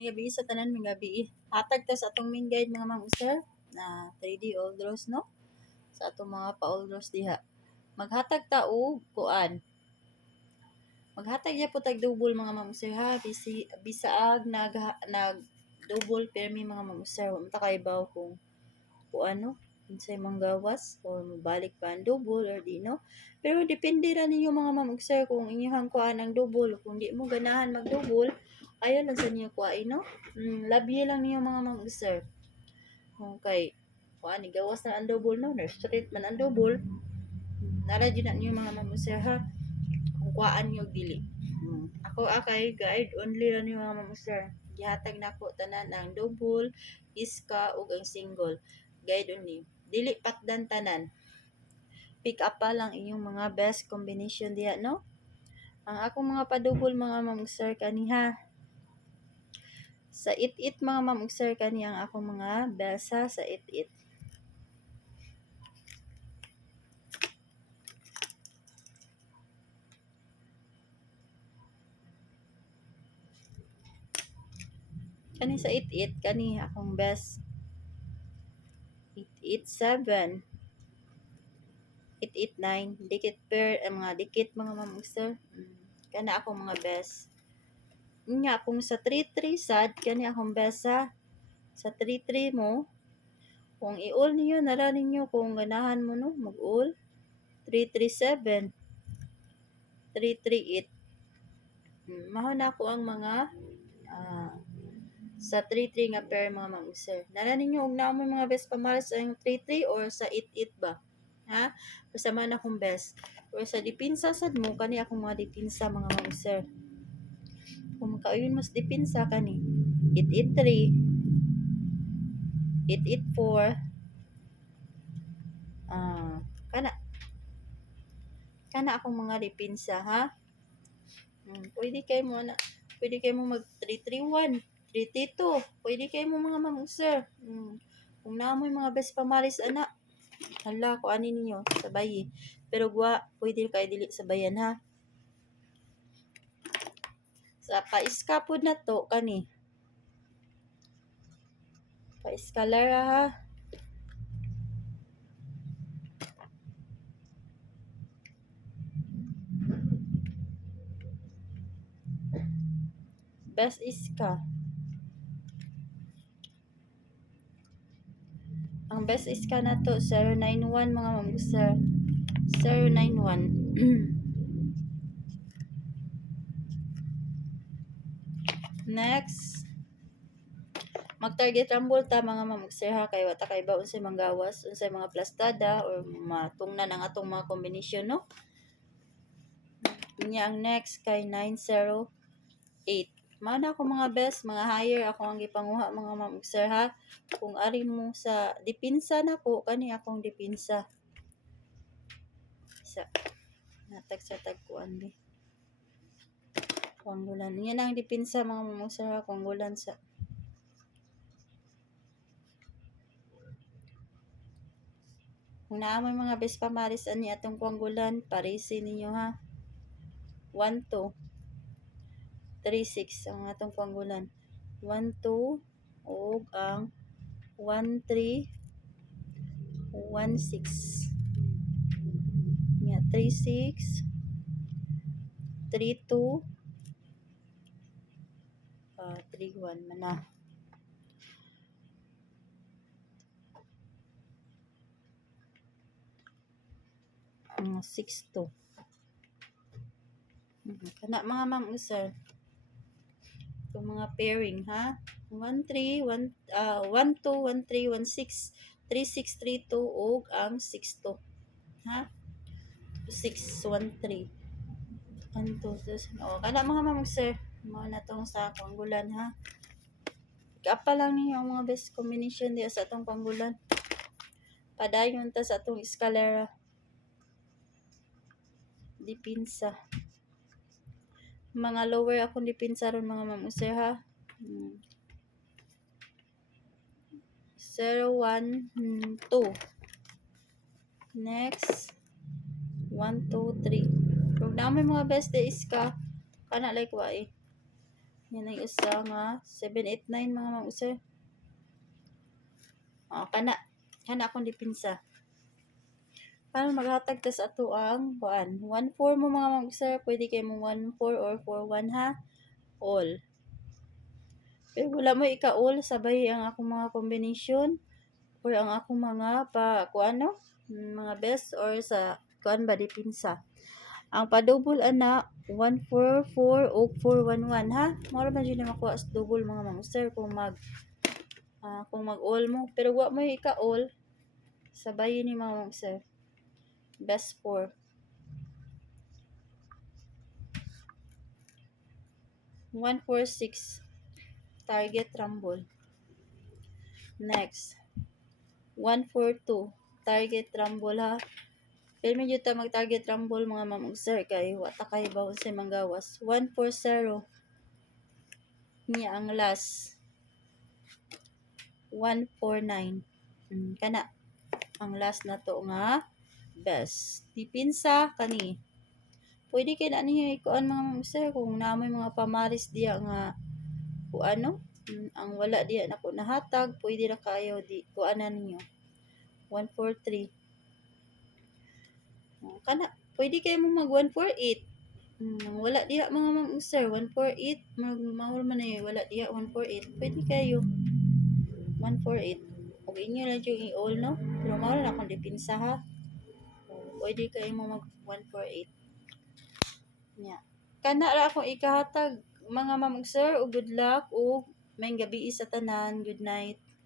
Gabi sa tanan mga gabi. Hatag ta sa atong main guide mga ma'am sir na 3D old rose no. Sa atong mga pa-old rose diha. Maghatag ta og kuan. Maghatag ya po tag double mga ma'am sir ha. Bisaag nag double permi mga ma'am sir. Unta kay baw kung kuan no. Unsay manggawas or mabalik pa ang double or di no. Pero depende ra ninyo mga ma'am sir kung inyong kuan ang double. Kung di mo ganahan mag-double, ayaw lang sa niyo kuain no. Labi lang niyo mga ma'am sir. Okay. Kuan igawas na ang double no. Straight man ang double. Nara dyan na niyo mga ma'am sir ha. Kung kuan niyo dili. Ako akay guide only lang niyo mga ma'am sir. Gihatag na ko tanan ang double, iska ug ang single. Guide only. Dili pakdan tanan. Pick up pa lang inyong mga best combination diha no. Ang akong mga padouble mga ma'am sir kaniha. Sa it-it mga ma'am sir kani ang akong mga besa sa it-it. Kani sa it-it kani akong best. It-it 7. It-it 9. Dikit pair mga dikit mga ma'am sir. Kana akong mga best. Nya kung sa 3-3 sad kani akong best sa 3-3 mo. Kung i-all niyo nara ninyo kung ganahan mo no mag-all. 3-3-7. 3-3-8. Maho na ako ang mga sa 3-3 nga pair mga ma'am sir. Nara ninyo og naamo mga best pamaras ang 3-3 or sa 8-8 ba? Ha? Basta man akong best. Or sa dipinsa sad mo kani akong mga dipinsa mga ma'am sir. Kung makauyon mas dipinsa kani 8-8-3, 8-8-4. Kana akong mga dipinsa ha. Pwede kayo mo mag 3-3-1, 3-3-2. Pwede kayo mo mga ma'am sir. Kung naamoy mga best pamaris ana. Hala ko ani ninyo sa bayi. Pero pwede kayo dili sa bayan ha. Sa pa-iska pod na to kani. Pa-iskalara ha. Best iska. Ang best iska na to 091 mga ma'am sir. 091. Next. Mag-target rumble ta mga ma'am sir ha kay wata kay ba unsay manggawas, unsay mga plastada or matungnan ang atong mga combination no. Inya ang next kay 908. Mana ako mga best, mga higher ako ang gipanguha mga ma'am sir ha. Kung ari mo sa dipinsa na ko kani akong dipinsa. Sa natag sa tagkuan bi. Kuanggulan. Yan ang dipinsa mga ma'am sir ha, kuanggulan sa kung naamoy mga best pamaris ani atong kuanggulan, parisin ninyo ha. 1-2 3-6 ang atong kuanggulan. 1-2 ug ang 1-3 1-6. Nya 3-6 3-2 3-1 man na. Ang 6-2. Kana mga ma'am sir. Itong mga pairing ha. 1-3 1-2 1-3 1-6 3-6 3-2 ug ang 6-2 ha. 6-1-3 1-2 kana mga ma'am sir. Mao na tong sa kuanggulan ha. Kapa lang niyo ang mga best combination diya sa atong kuanggulan. Padayon ta sa atong eskalera. Dipinsa. Mga lower akong dipinsa ron mga ma'am sir ha. 0-1-2. Next 1-2-3. Kung na may mga best days ka kana like wa Yan ang isa nga 789 mga ma'am sir. Kana akong dipinsa. Paano maghatag ta sa ato ang 1-4 mo mga ma'am sir, pwede kay mo 1-4 or 4-1 ha, all. Pero wala mo ika-all, sabay ang akong mga combination or ang akong mga mga best or sa kuan ba dipinsa. Ang pa-double ana 1-4-4 o 4-1-1 ha. Mora man jud na makuha sa double mga ma'am sir kung mag-all mo. Pero wa mo ika-all, sabay ni mga ma'am sir. Best 4. 1-4-6 target rumble. Next 1-4-2 target rumble ha. Pero medyo ta mag-target rumble mga ma'am sir kay wa ta kay bawon sa manggawas. 1-4-0 niya ang last. 1-4-9 kana ang last na to nga best. Dipinsa kani. Pwede kay na ninyo ikuan mga ma'am sir kung namoy mga pamaris diya nga ang wala diya nako nahatag, pwede ra kayo di kuanan ninyo. 1-4-3 kana pwede kayo mo mag 1-4-8. Wala diya mga ma'am sir 1-4-8 mawala man ay wala diya 1-4-8 pwede kayo 1-4-8 ug inyo lang yung i-all no, pero mawala na akong dipinsa ha. Pwede kayo mo mag 1-4-8 nya. Kana ra akong ikahatag mga ma'am sir, ug good luck ug may gabi sa tanan. Good night.